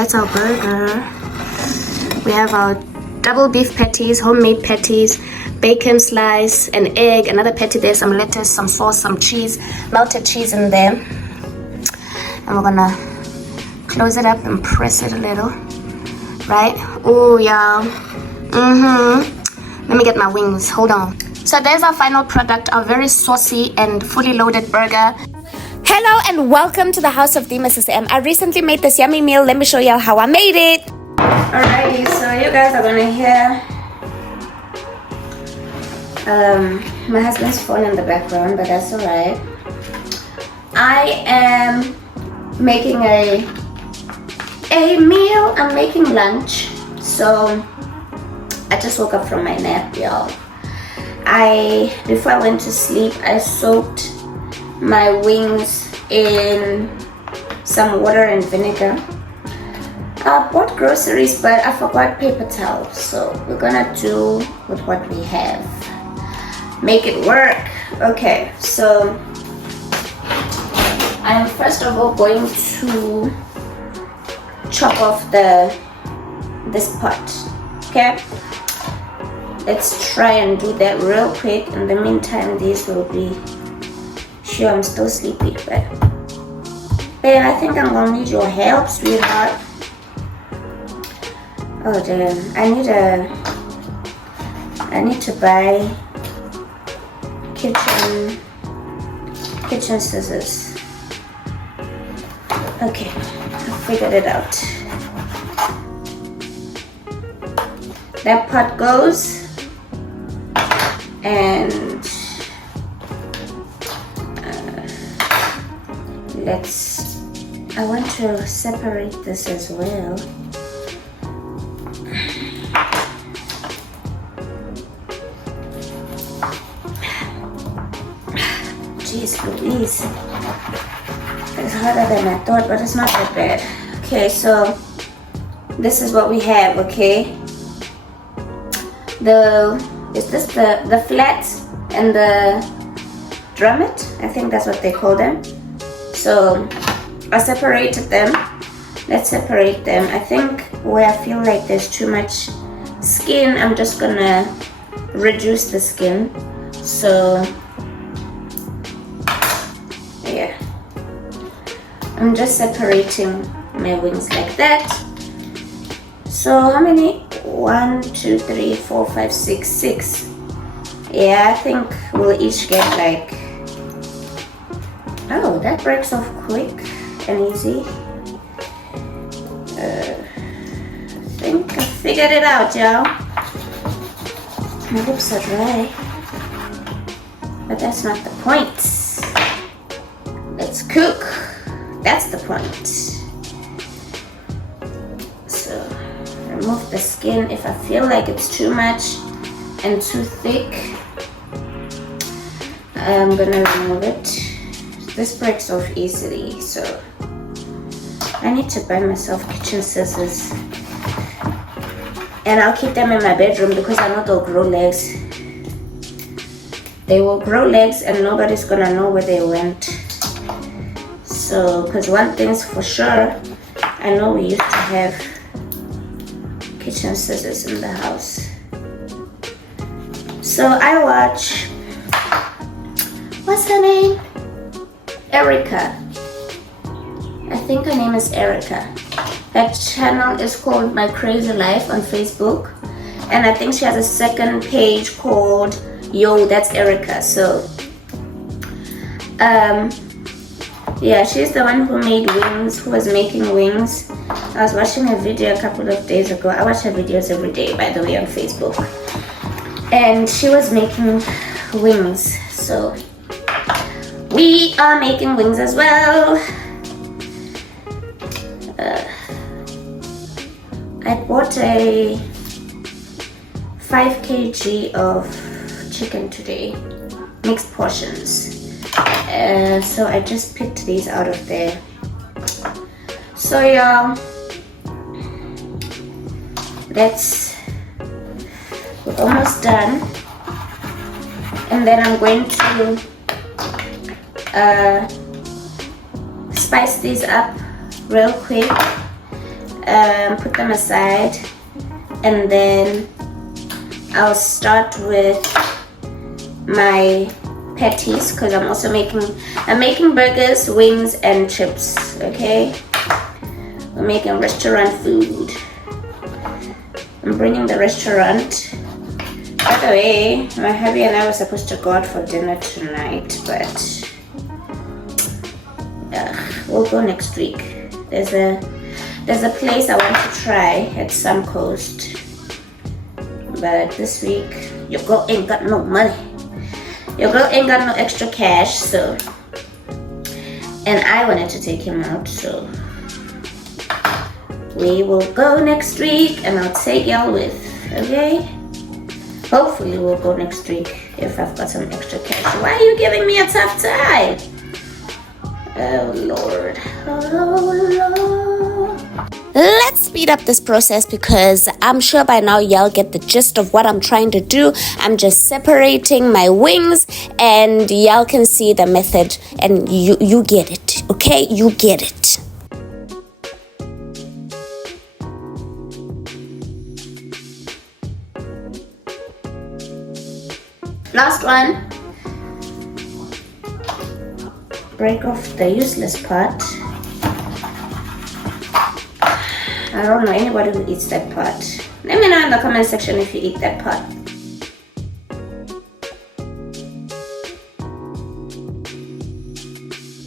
That's our burger. We have our double beef patties, homemade patties, bacon slice, an egg, another patty there, some lettuce, some sauce, some cheese, melted cheese in there. And we're gonna close it up and press it a little. Right? Oh, y'all. Let me get my wings. Hold on. So there's our final product, our very saucy and fully loaded burger. Hello and welcome to the house of the Mrs. M. I recently made this yummy meal. Let me show you how I made it. Alrighty, so you guys are gonna hear my husband's phone in the background, but that's alright. I am making a meal. I'm making lunch. So I just woke up from my nap, y'all. Before I went to sleep, I soaked my wings in some water and vinegar. I bought groceries, but I forgot paper towels, so we're gonna do with what we have. Make it work. Okay, so I'm first of all going to chop off this pot. Okay, let's try and do that real quick. In the meantime, these will be sure I'm still sleepy, but babe, I think I'm gonna need your help, sweetheart. Oh damn, I need to buy kitchen scissors. Okay, I figured it out. That pot goes, and I want to separate this as well. Jeez Louise, it's harder than I thought, but it's not that bad. Okay, so this is what we have. Okay, is this the flat and the drummet? I think that's what they call them. So I separated them. Let's separate them. I think where I feel like there's too much skin, I'm just gonna reduce the skin. So yeah, I'm just separating my wings like that. So how many? 1, 2, 3, 4, 5, 6, 6. Yeah, I think we'll each get like, oh, that breaks off quick and easy. I think I figured it out, y'all. My lips are dry, but that's not the point. Let's cook. That's the point. So remove the skin. If I feel like it's too much and too thick, I'm gonna remove it. This breaks off easily, so I need to buy myself kitchen scissors, and I'll keep them in my bedroom because I know they'll grow legs. They will grow legs and nobody's gonna know where they went. So, because one thing's for sure, I know we used to have kitchen scissors in the house. So I watch, what's her name? Erica. I think her name is Erica. That channel is called My Crazy Life on Facebook, and I think she has a second page called Yo, That's Erica. So yeah, she's the one who made wings, who was making wings. I was watching a video a couple of days ago. I watch her videos every day, by the way, on Facebook, and she was making wings. So we are making wings as well. I bought a 5 kg of chicken today, mixed portions. So I just picked these out of there. So y'all, we're almost done. And then I'm going to spice these up real quick. put them aside, and then I'll start with my patties, because I'm making burgers, wings, and chips. Okay, we're making restaurant food. I'm bringing the restaurant. By the way, my hubby and I were supposed to go out for dinner tonight, but we'll go next week. There's a place I want to try at Suncoast, but this week your girl ain't got no money. Your girl ain't got no extra cash, so, and I wanted to take him out, so we will go next week, and I'll take y'all with. Okay, hopefully we'll go next week if I've got some extra cash. Why are you giving me a tough time? Oh Lord, oh Lord. Let's speed up this process, because I'm sure by now y'all get the gist of what I'm trying to do. I'm just separating my wings, and y'all can see the method, and you get it. Okay, you get it. Last one. Break off the useless part. I don't know anybody who eats that part. Let me know in the comment section if you eat that part.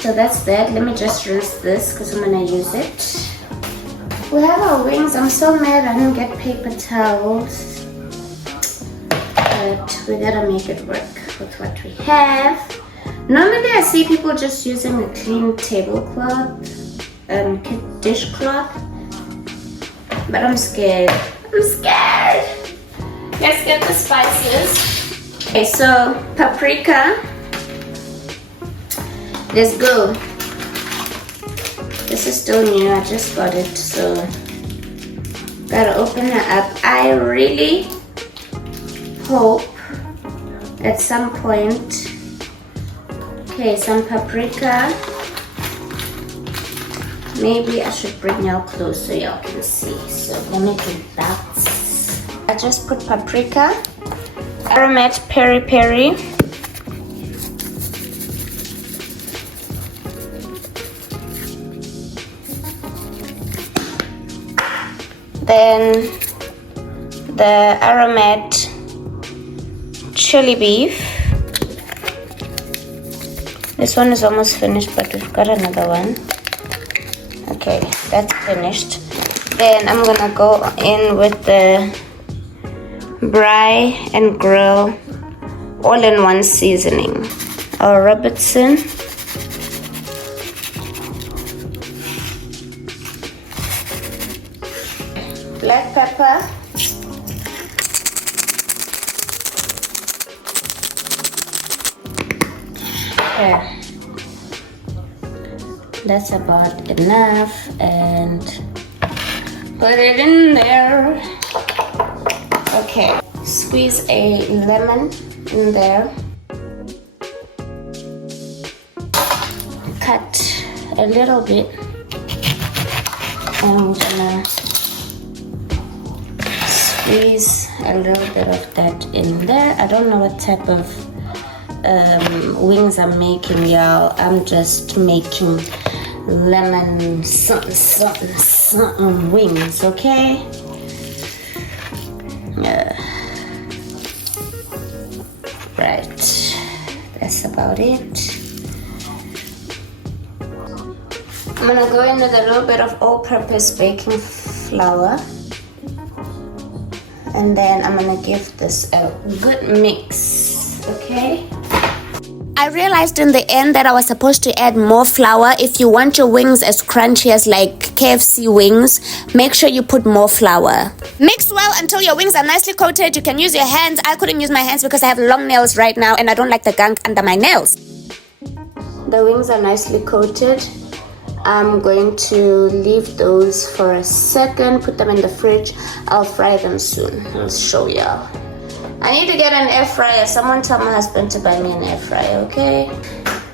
So that's that. Let me just rinse this because I'm gonna use it. We have our wings. I'm so mad I didn't get paper towels, but we gotta make it work with what we have. Normally I see people just using a clean tablecloth, dishcloth, but I'm scared. Let's get the spices. Okay, so paprika. Let's go. This is still new, I just got it, so gotta open it up. I really hope at some point. Okay, some paprika. Maybe I should bring y'all close so y'all can see. So let me do that. I just put paprika, aromat peri peri, then the aromat chili beef. This one is almost finished, but we've got another one. Okay, that's finished. Then I'm gonna go in with the Bry and Grill all-in-one seasoning. Our Robertson. Black pepper. Okay. That's about enough, and put it in there. Okay, squeeze a lemon in there. Cut a little bit. I'm gonna squeeze a little bit of that in there. I don't know what type of wings I'm making, y'all. I'm just making lemon something wings, okay? Right, that's about it. I'm gonna go in with a little bit of all-purpose baking flour, and then I'm gonna give this a good mix, okay? I realized in the end that I was supposed to add more flour. If you want your wings as crunchy as like KFC wings, make sure you put more flour. Mix well until your wings are nicely coated. You can use your hands. I couldn't use my hands because I have long nails right now and I don't like the gunk under my nails. The wings are nicely coated. I'm going to leave those for a second, put them in the fridge. I'll fry them soon. I'll show y'all. I need to get an air fryer. Someone tell my husband to buy me an air fryer, okay?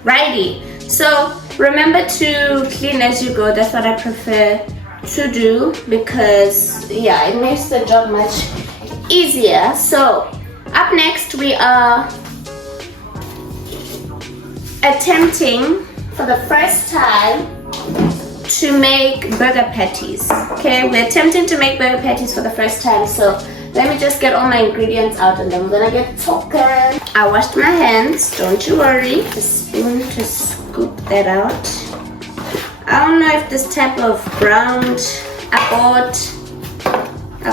Righty. So remember to clean as you go. That's what I prefer to do because yeah, it makes the job much easier. So up next we are attempting for the first time to make burger patties. Okay, we're attempting to make burger patties for the first time, so let me just get all my ingredients out and then we're gonna get talking. I washed my hands, don't you worry. The spoon to scoop that out. I don't know if this type of ground I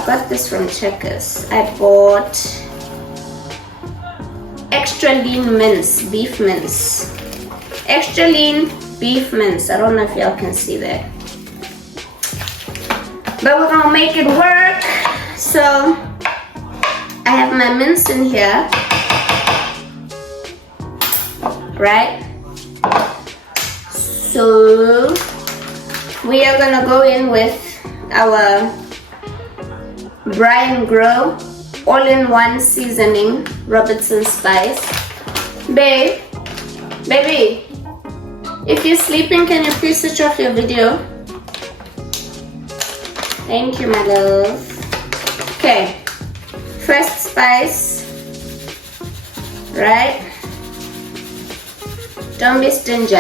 got this from Checkers. I bought extra lean mince, beef mince. Extra lean beef mince. I don't know if y'all can see that. But we're gonna make it work. So I have my mince in here. Right? So we are gonna go in with our Brian Grow all-in-one seasoning Robertson spice. Baby, if you're sleeping, can you please switch off your video? Thank you, my love. Okay, first spice, right? Don't be stingy.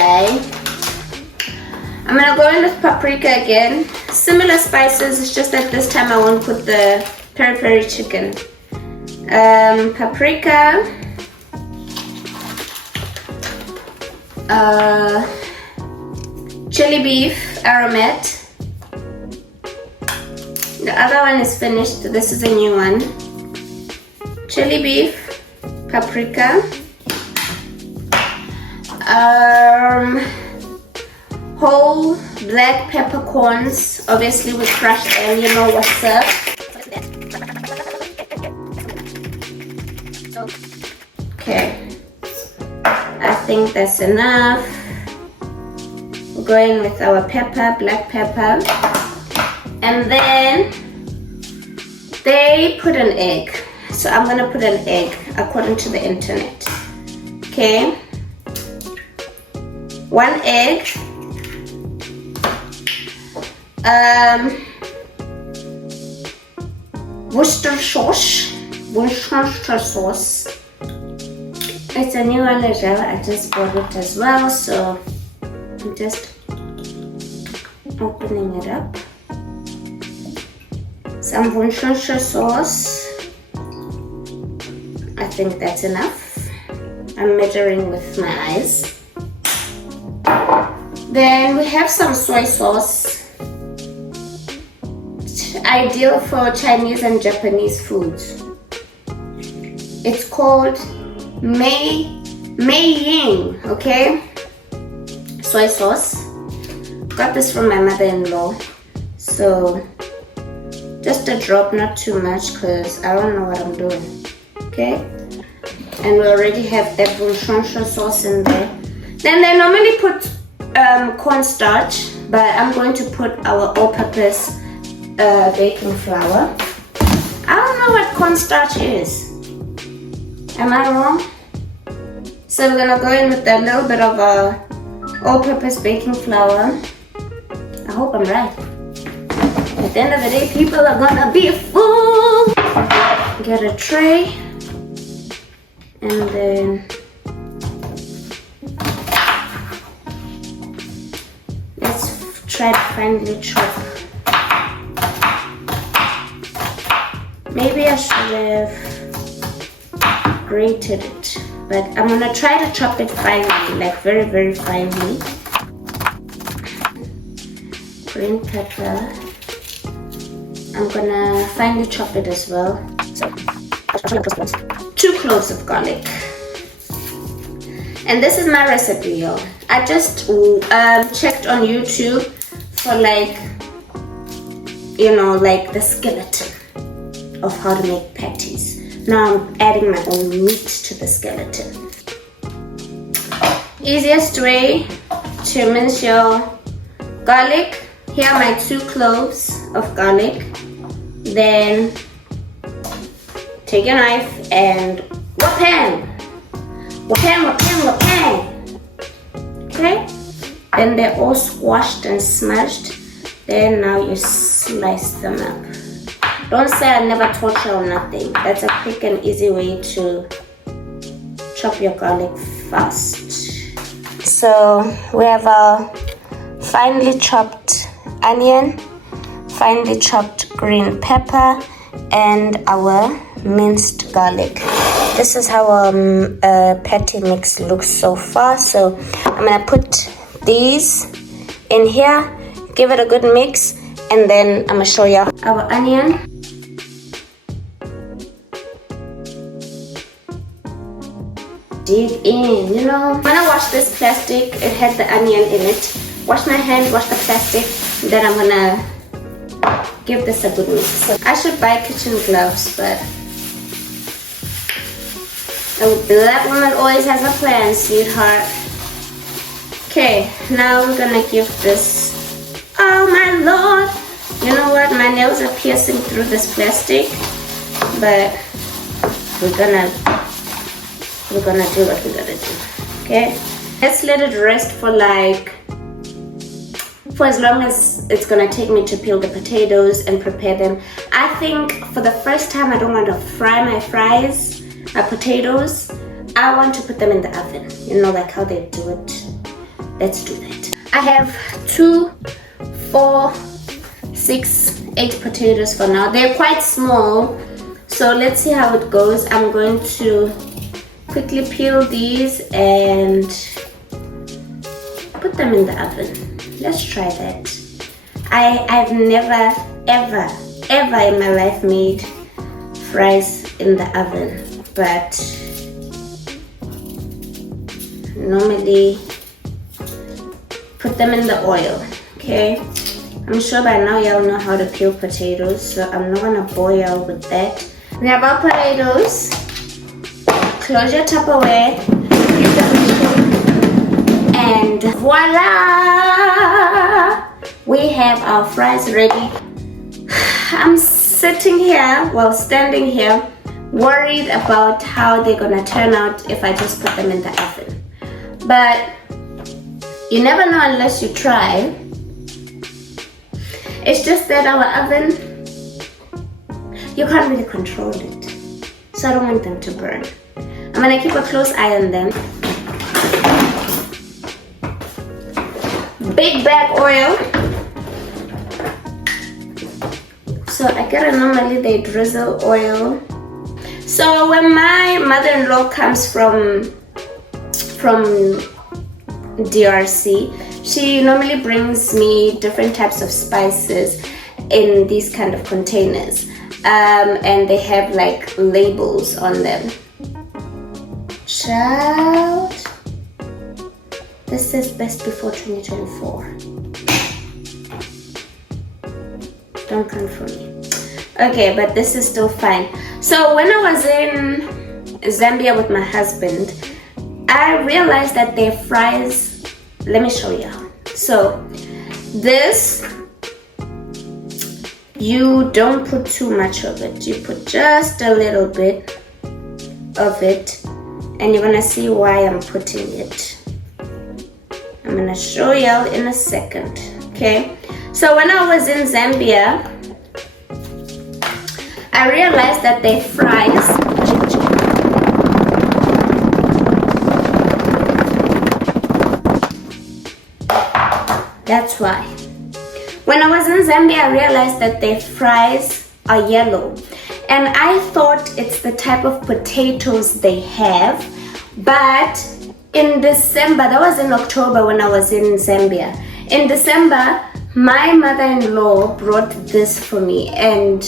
I'm gonna go in with paprika again. Similar spices, it's just that this time I won't put the peri peri chicken. Paprika, chili beef aromat. The other one is finished, this is a new one. Chili beef, paprika, whole black peppercorns, obviously with crushed and you know what's up. Okay, I think that's enough. We're going with our pepper, black pepper. And then they put an egg. So I'm gonna put an egg according to the internet. Okay. 1 egg. Worcester sauce. Worcester sauce. It's a new one as well. I just bought it as well, so I'm just opening it up. Some Worcestershire sauce. I think that's enough. I'm measuring with my eyes. Then we have some soy sauce. Ideal for Chinese and Japanese foods. It's called Mei Ying, okay? Soy sauce. Got this from my mother-in-law. So just a drop, not too much, because I don't know what I'm doing. Okay? And we already have that Worcestershire sauce in there. Then they normally put cornstarch, but I'm going to put our all-purpose baking flour. I don't know what cornstarch is. Am I wrong? So we're gonna go in with a little bit of all-purpose baking flour. I hope I'm right. At the end of the day, people are gonna be full. Get a tray, and then let's try to finely chop. Maybe I should have grated it, but I'm gonna try to chop it finely, like very, very finely. Green pepper. I'm gonna finely chop it as well. So, 2 cloves of garlic. And this is my recipe, y'all. I just checked on YouTube for like, you know, like the skeleton of how to make patties. Now I'm adding my own meat to the skeleton. Easiest way to mince your garlic. Here are my 2 cloves of garlic. Then take your knife and whap-bang. Whap-bang, whap-bang, whap-bang. Okay? Then they're all squashed and smashed. Then now you slice them up. Don't say I never taught you or nothing. That's a quick and easy way to chop your garlic fast. So we have our finely chopped onion, finely chopped green pepper, and our minced garlic. This is how patty mix looks so far. So I'm gonna put these in here, give it a good mix, and then I'm gonna show you our onion. Dig in, you know. When I wash this plastic, it had the onion in it. Wash my hand, wash the plastic, then I'm gonna give this a good mix. So I should buy kitchen gloves, but a black woman always has a plan, sweetheart. Okay, now we're gonna give this. Oh my lord! You know what? My nails are piercing through this plastic, but we're gonna do what we gotta do. Okay, let's let it rest for as long as it's gonna take me to peel the potatoes and prepare them. I think for the first time I don't want to fry my potatoes. I want to put them in the oven, you know, like how they do it. Let's do that. I have 2, 4, 6, 8 potatoes for now. They're quite small, so let's see how it goes. I'm going to quickly peel these and put them in the oven. Let's try that. I've never ever in my life made fries in the oven, but normally put them in the oil. Okay, I'm sure by now y'all know how to peel potatoes, so I'm not gonna bore y'all with that. We have our potatoes. Close your Tupperware, give them a shake, and voila! We have our fries ready. I'm standing here, worried about how they're gonna turn out if I just put them in the oven. But you never know unless you try. It's just that our oven, you can't really control it. So I don't want them to burn. I'm gonna keep a close eye on them. Big bag oil. So I gotta normally they drizzle oil. So when my mother-in-law comes from DRC, she normally brings me different types of spices in these kind of containers, and they have like labels on them. Child, this says best before 2024. Don't come for me. Okay, but this is still fine. So when I was in Zambia with my husband, I realized that their fries, let me show you. So this, you don't put too much of it. You put just a little bit of it, and you're gonna see why I'm putting it. I'm gonna show y'all in a second. Okay, so when I was in Zambia, I realized that their fries, that's why. When I was in Zambia, I realized that their fries are yellow. And I thought it's the type of potatoes they have. But in December, that was in October when I was in Zambia. In December, my mother-in-law brought this for me. And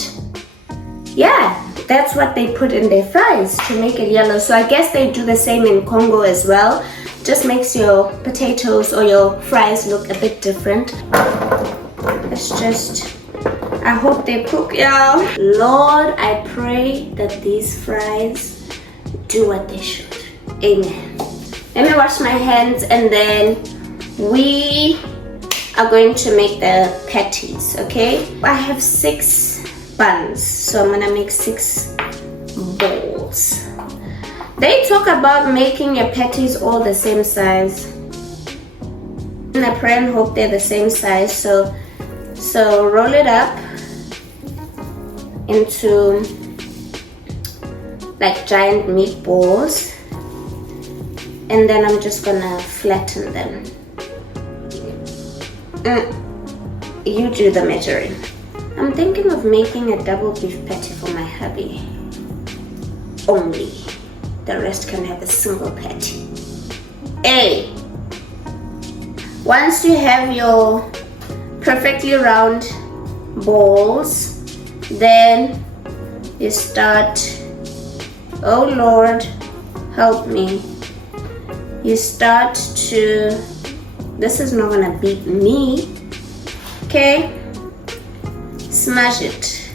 yeah, that's what they put in their fries to make it yellow. So I guess they do the same in Congo as well. Just makes your potatoes or your fries look a bit different. Let's just, I hope they cook, y'all. Lord, I pray that these fries do what they should. Amen. Let me wash my hands and then we are going to make the patties, okay? I have 6 buns, so I'm gonna make 6 balls. They talk about making your patties all the same size. And I pray and hope they're the same size, so So roll it up into like giant meatballs, and then I'm just gonna flatten them. You do the measuring. I'm thinking of making a double beef patty for my hubby only. The rest can have a single patty. Hey, once you have your perfectly round balls, then you start, oh Lord, help me. You start to, this is not gonna beat me, okay? Smash it,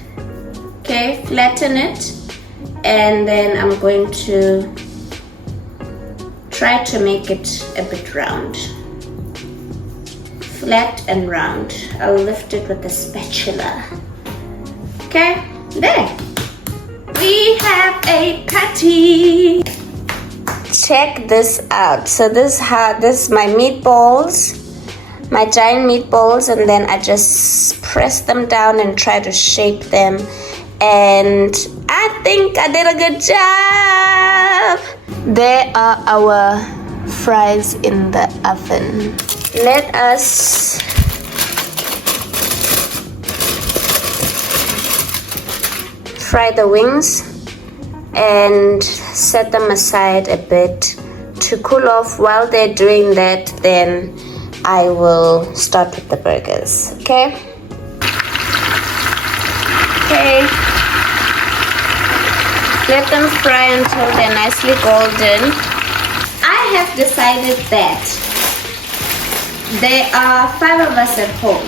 okay? Flatten it, and then I'm going to try to make it a bit round. Flat and round. I'll lift it with a spatula. Okay, there. We have a patty. Check this out. So this is my meatballs, my giant meatballs, and then I just press them down and try to shape them. And I think I did a good job. There are our fries in the oven. Let us fry the wings and set them aside a bit to cool off. While they're doing that, then I will start with the burgers. Okay? Okay. Let them fry until they're nicely golden. I have decided that there are 5 of us at home.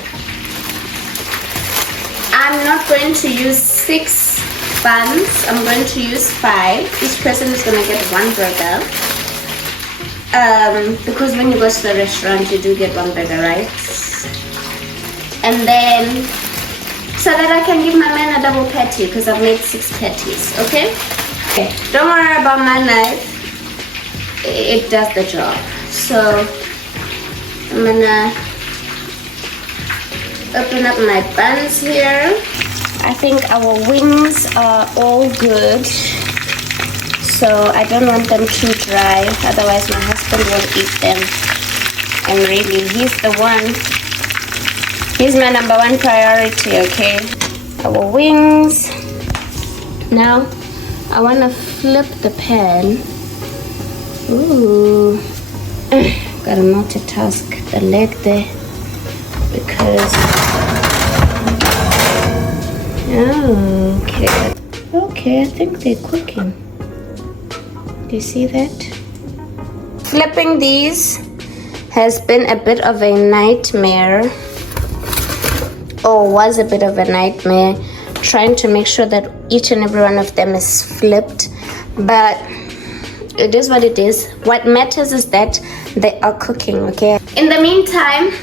I'm not going to use 6 buns. I'm going to use 5. Each person is going to get 1 burger. Because when you go to the restaurant, you do get 1 burger, right? And then, so that I can give my man a double patty, because I've made 6 patties, okay? Okay, don't worry about my knife. It does the job. So I'm gonna open up my buns here. I think our wings are all good, so I don't want them too dry, otherwise my husband will eat them. And really, he's my number 1 priority, okay? Our wings. Now I want to flip the pan. Ooh. Gotta multitask the leg there because okay, I think they're cooking. Do you see that? Flipping these has been a bit of a nightmare, or was a bit of a nightmare, trying to make sure that each and every one of them is flipped, but it is what it is. What matters is that they are cooking, okay? In the meantime,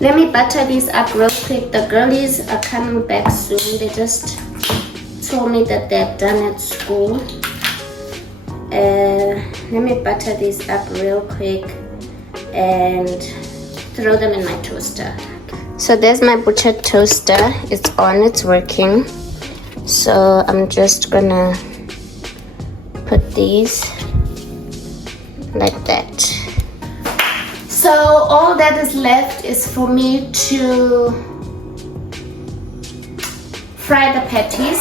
let me butter these up real quick. The girlies are coming back soon. They just told me that they're done at school. Let me butter these up real quick and throw them in my toaster. So there's my butchered toaster. It's on, it's working. So I'm just gonna put these like that. So all that is left is for me to fry the patties.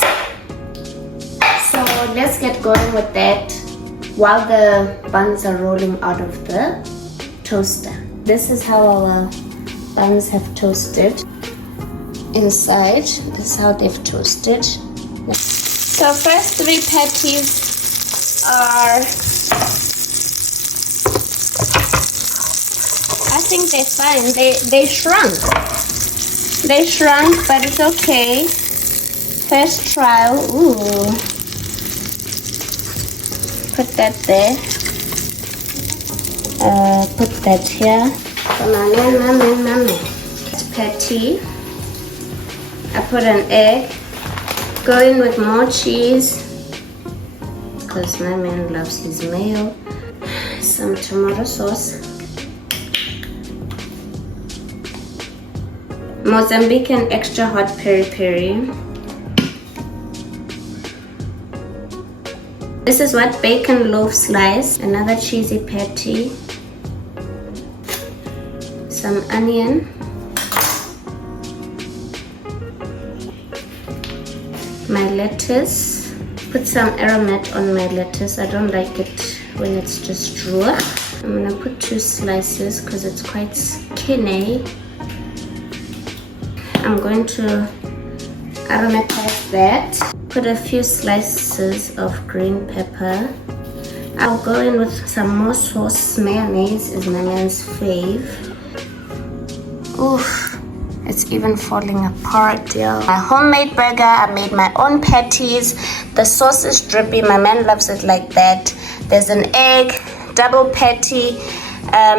So let's get going with that while the buns are rolling out of the toaster. This is how our buns have toasted inside. This is how they've toasted. So first 3 patties are, I think they're fine. They shrunk. They shrunk, but it's okay. First trial. Ooh. Put that there. Put that here. Patty. I put an egg. Go in with more cheese, because my man loves his mayo. Some tomato sauce. Mozambican extra hot peri peri. This is what bacon loaf slice, another cheesy patty, some onion, my lettuce. Put some aromat on my lettuce. I don't like it when it's just raw. I'm gonna put 2 slices because it's quite skinny. I'm going to aromatize that. Put a few slices of green pepper. I'll go in with some more sauce. Mayonnaise is my man's fave. Oof, it's even falling apart, yo. My homemade burger, I made my own patties. The sauce is drippy, my man loves it like that. There's an egg, double patty,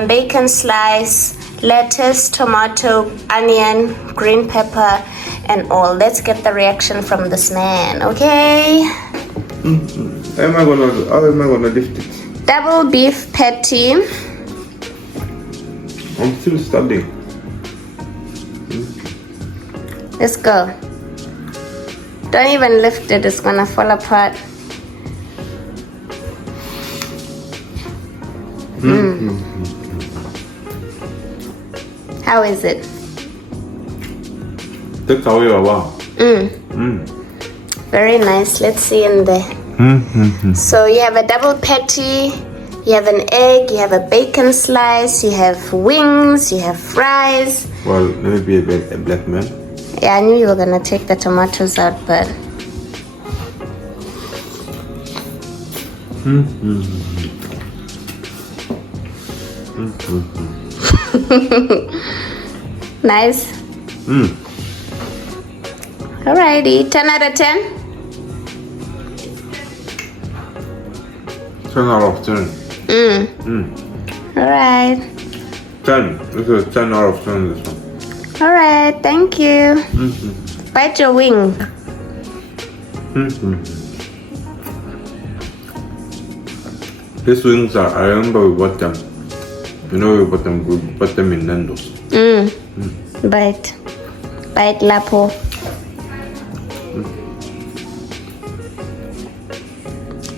bacon slice, lettuce, tomato, onion, green pepper, and all. Let's get the reaction from this man, okay? How am I gonna lift it? Double beef patty. I'm still studying. Let's go. Don't even lift it, it's gonna fall apart. How is it? Take away wow. Very nice. Let's see in there. So you have a double patty, you have an egg, you have a bacon slice, you have wings, you have fries. Well, let me be a black man. Yeah, I knew you were gonna take the tomatoes out, but nice. Alrighty, 10 out of 10. 10 out of 10. Alright. 10. This is 10 out of 10. This one. Alright, thank you. Bite your wing. These wings are, I remember we bought them. You know, we bought them in Nando's. Bite. Bite Lapo.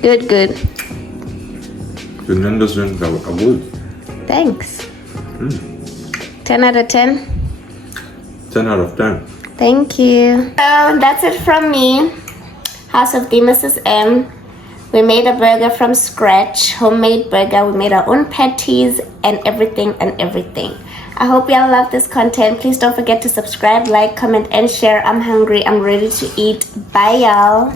Good, good. The Nando's wings are good. Thanks. 10 out of 10. 10 out of 10. Thank you. So that's it from me. House of the Mrs. M. We made a burger from scratch, homemade burger. We made our own patties and everything and everything. I hope y'all love this content. Please don't forget to subscribe, like, comment, and share. I'm hungry. I'm ready to eat. Bye, y'all.